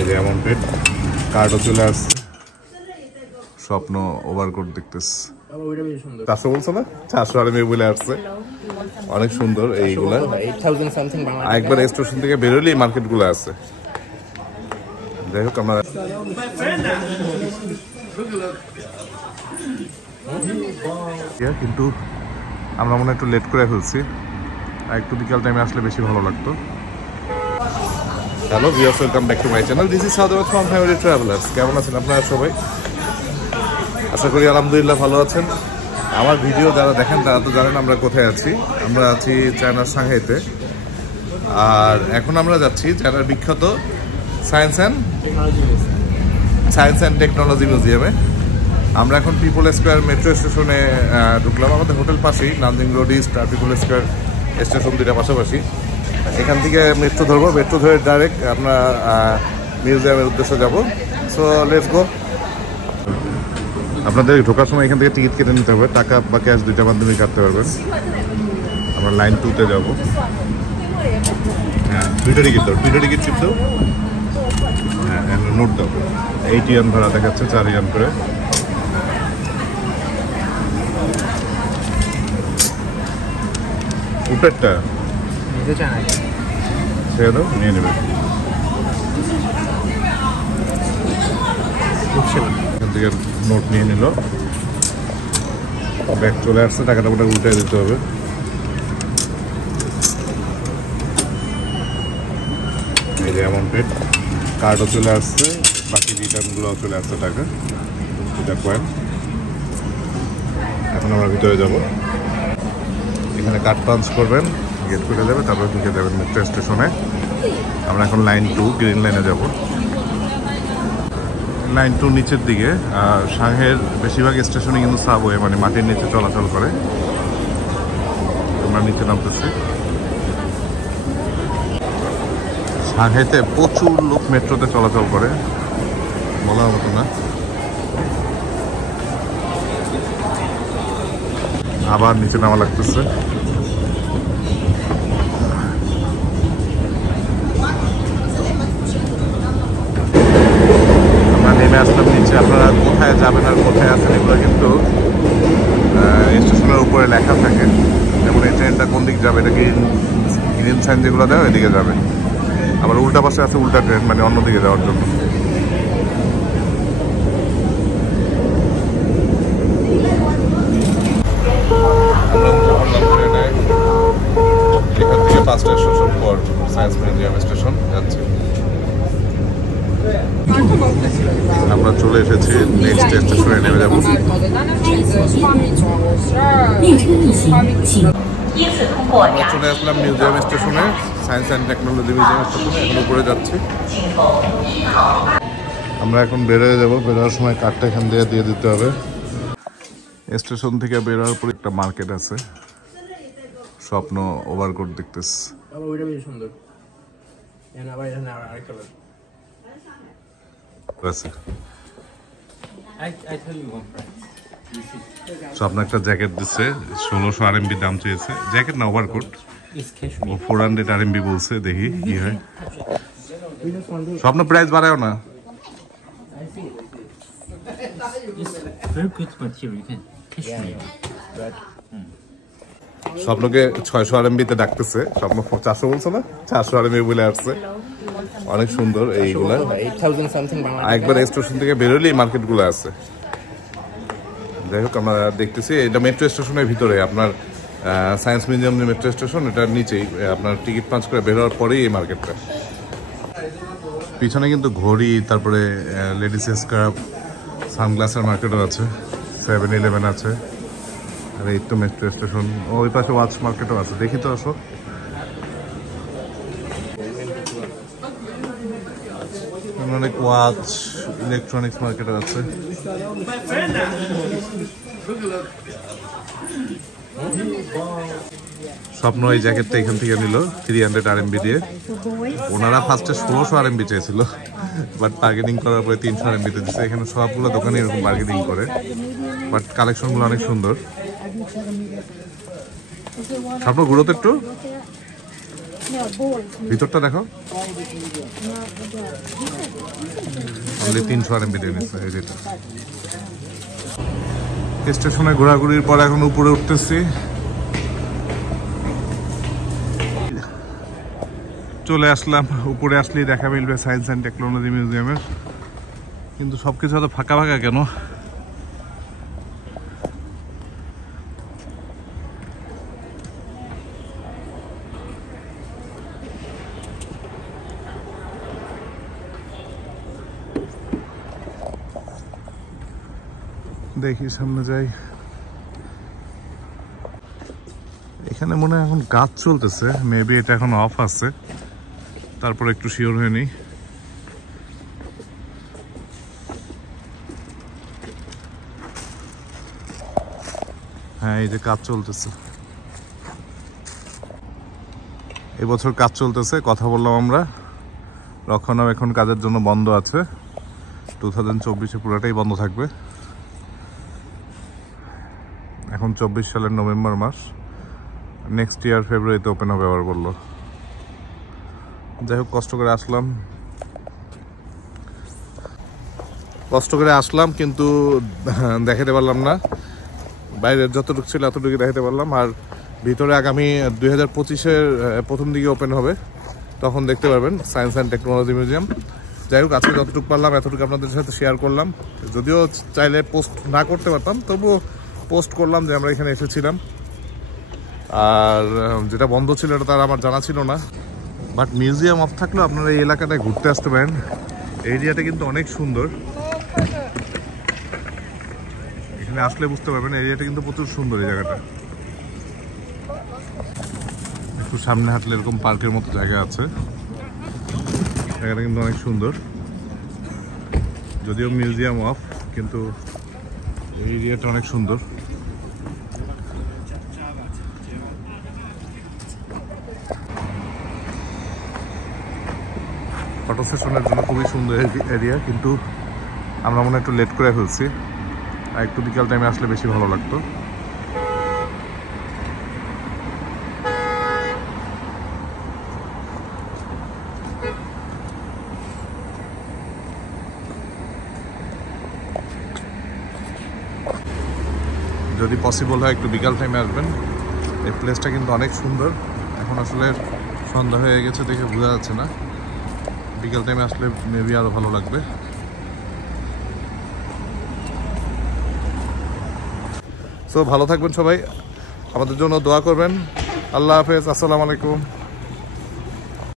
এই যে অ্যামাউন্টেড কার্ডও চলে আসছে। স্বপ্ন ওভারকোট দেখতেছে 400 বলছো না? 400 আরএমবি বলে আসছে। অনেক সুন্দর এইগুলা। একবার স্টেশন থেকে বেরোলেই মার্কেটগুলো আছে। যাই হোক আমরা কিন্তু আমরা মনে একটু লেট করে ফেলছি, আর একটু বিকাল টাইমে আসলে বেশি ভালো লাগতো। Hello viewers, welcome back to my channel. This is সাউদাবাদ ফ্রম ফ্যামিলি ট্রাভেলার্স। কেমন আছেন আপনারা সবাই? আশা করি আলহামদুলিল্লাহ ভালো আছেন। আমার ভিডিও যারা দেখেন তারা তো জানেন আমরা কোথায় আছি। আমরা আছি চায়নার সাংহাইতে, আর এখন আমরা যাচ্ছি চায়নার বিখ্যাত সায়েন্স অ্যান্ড টেকনোলজি মিউজিয়ামে। আমরা এখন পিপল স্কোয়ার মেট্রো স্টেশনে ঢুকলাম। আমাদের হোটেল পাশেই, নানজিং রোড ইস্ট আর পিপল স্কোয়ার স্টেশন দুইটা পাশাপাশি। এখান থেকে মেট্রো ধরবো, মেট্রো ধরে ডাইরেক্ট আমরা মিউজিয়ামের উদ্দেশ্যে যাব। So let's go. আপনাদের ঢোকার সময় এখান থেকে টিকিট কেটে নিতে হবে, টাকা বা ক্যাশ দুইটার মাধ্যমে কাটতে পারবেন। আমরা লাইন 2-তে যাব। হ্যাঁ, দুইটা টিকিট চিপ দাও। হ্যাঁ, নোট দাও। 8 ইয়ান ভাড়া দেখাচ্ছে, 4 ইয়ান করে। উপরেরটা ছেড়ে দাও, নিয়ে নেবে। এখান থেকে নোট নিয়ে নিল, ব্যাগ চলে আসছে, টাকাটা ওটা উল্টে দিতে হবে। এই যে অ্যামাউন্টেড কার্ডও চলে আসছে, বাকি রিটার্নগুলোও চলে আসছে টাকা, এটা কয়েন। এখন আমরা ভিতরে যাব। এখানে কার্ড পাঞ্চ করবেন, গেট খুলে যাবে, তারপর ঢুকে যাবেন মেট্রো স্টেশনে। আমরা এখন লাইন 2 গ্রিন লাইনে যাব। লাইন 2 নিচের দিকে। আর সাংহাইয়ের বেশিরভাগ স্টেশনে কিন্তু সাবওয়ে মানে মাটির নিচে চলাচল করে। আমরা নিচে নামতেছি। সাংহাইতে প্রচুর লোক মেট্রোতে চলাচল করে, বলার মতো না। আবার নিচে নামা লাগতেছে। আমরা নেমে আসলাম নিচে। আপনারা কোথায় যাবেন আর কোথায় আছেন এগুলো কিন্তু স্টেশনের উপরে লেখা থাকে। যেমন এই ট্রেনটা কোন দিক যাবে, এটা গ্রিন সাইন যেগুলো দেয় ওইদিকে যাবে। আবার উল্টা পাশে আছে উল্টা ট্রেন, মানে অন্যদিকে যাওয়ার জন্য। এখান থেকে 5টা স্টেশন পর সায়েন্স মিউজিয়াম স্টেশন যাচ্ছে। আমরা চলে এসেছি নেক্সট স্টেশনে, নেমে যাব। আমরা চলে আসলাম মিউজিয়াম স্টেশনে, সায়েন্স অ্যান্ড টেকনোলজি মিউজিয়াম স্টেশনে। এখন উপরে যাচ্ছি। আমরা এখন বেরোয় যাবো। বেরোয়ার সময় কার্ডটা এখান দিয়ে দিতে হবে। স্টেশন থেকে বেরোয়ার পর একটা মার্কেট আছে। স্বপ্ন ওভারকোট দেখতেছে। স্বপ্ন একটা জ্যাকেট দিচ্ছে, 1600 আরএমবি দাম চেয়েছে। জ্যাকেট না, ওভারকোট। 400 আরএমবি বলছে, দেখি কি হয়। স্বপ্ন প্রাইস বাড়াও না। স্বপ্নকে 600 আরএমবিতে ডাকতেছে। স্বপ্ন 400 বলছো না? 400 আরএমবি বলে আসছে। অনেক সুন্দর এইগুলা। একবার স্টেশন থেকে বেরোলেই মার্কেটগুলো আছে। যাই হোক আমরা দেখতেছি, এটা মেট্রো স্টেশনের ভিতরে। আপনার সায়েন্স মিউজিয়াম যে মেট্রো স্টেশন, এটার নিচেই। আপনার টিকিট পাঞ্চ করে বেরোয়ার পরেই এই মার্কেটটা। পিছনে কিন্তু ঘড়ি, তারপরে লেডিস স্কার্ফ, সানগ্লাসের মার্কেটও আছে, 7-11 আছে। আর এই তো মেট্রো স্টেশন। ওই পাশে ওয়াচ মার্কেটও আছে, দেখি তো আসো। অনেক ওয়াচ, ইলেকট্রনিক্স মার্কেটও আছে। স্বপ্ন এই জ্যাকেটটা এখান থেকে নিল 300 আরএমবি দিয়ে। ওনারা ফার্স্টে 1600 আরএমবি চেয়েছিল, বাট বার্গেনিং করার পরে 300 আরএমবিতে দিচ্ছে। এখানে সবগুলো দোকানে এরকম বার্গেনিং করে, বাট কালেকশনগুলো অনেক সুন্দর। স্বপ্ন ঘুরো তো একটু। ভিতরটা দেখো, অনলি 300 RMB দিয়ে নিচ্ছে এই যেটা। স্টেশনে ঘোরাঘুরির পর এখন উপরে উঠতেছি। চলে আসলাম উপরে, আসলেই দেখা মিলবে সায়েন্স অ্যান্ড টেকনোলজি মিউজিয়ামের, কিন্তু সবকিছু হয়তো ফাঁকা ফাঁকা কেন। দেখি সামনে যাই। এখানে মনে হয় এখন কাজ চলতেছে, মেবি এটা এখন অফ আছে, তারপর একটু শিওর হয়নি। হ্যাঁ, এই যে কাজ চলতেছে, এবছর কাজ চলতেছে। কথা বললাম আমরা, রক্ষণাবেক্ষণ কাজের জন্য বন্ধ আছে, 2024-এ পুরোটাই বন্ধ থাকবে। এখন 24 সালের নভেম্বর মাস, নেক্সট ইয়ার ফেব্রুয়ারিতে ওপেন হবে আবার বললো। যাই হোক, কষ্ট করে আসলাম, কিন্তু দেখাতে পারলাম না। বাইরের যতটুকু ছিল এতটুকু দেখাতে পারলাম। আর ভিতরে আগামী 2025-এর প্রথম দিকে ওপেন হবে, তখন দেখতে পারবেন সায়েন্স অ্যান্ড টেকনোলজি মিউজিয়াম। যাই হোক, আজকে যতটুকু পারলাম এতটুকু আপনাদের সাথে শেয়ার করলাম। যদিও চাইলে পোস্ট না করতে পারতাম, তবুও পোস্ট করলাম যে আমরা এখানে এসেছিলাম। আর যেটা বন্ধ ছিল এটা তার আমার জানা ছিল না, বাট মিউজিয়াম অফ থাকলেও আপনারা এই এলাকাটায় ঘুরতে আসতে পারেন। এরিয়াটা কিন্তু অনেক সুন্দর, এখানে আসলে বুঝতে পারবেন এরিয়াটা কিন্তু প্রচুর সুন্দর। এই জায়গাটা একটু সামনে হাঁটলে এরকম পার্কের মতো জায়গা আছে, জায়গাটা কিন্তু অনেক সুন্দর। যদিও মিউজিয়াম অফ, কিন্তু এই এরিয়াটা অনেক সুন্দর। ফটো সেশনের জন্য খুবই সুন্দর এরিয়া, কিন্তু আমরা মনে হয় একটু লেট করে ফেলছি, আর একটু বিকাল টাইমে আসলে বেশি ভালো লাগতো। যদি পসিবল হয় একটু বিকাল টাইমে আসবেন, এই প্লেসটা কিন্তু অনেক সুন্দর। এখন আসলে সন্ধ্যা হয়ে গেছে দেখে বোঝা যাচ্ছে না, বিকাল টাইমে আসলে মেবি আরো ভালো লাগবে। সো ভালো থাকবেন সবাই, আমাদের জন্য দোয়া করবেন। আল্লাহ হাফেজ, আসসালামু আলাইকুম।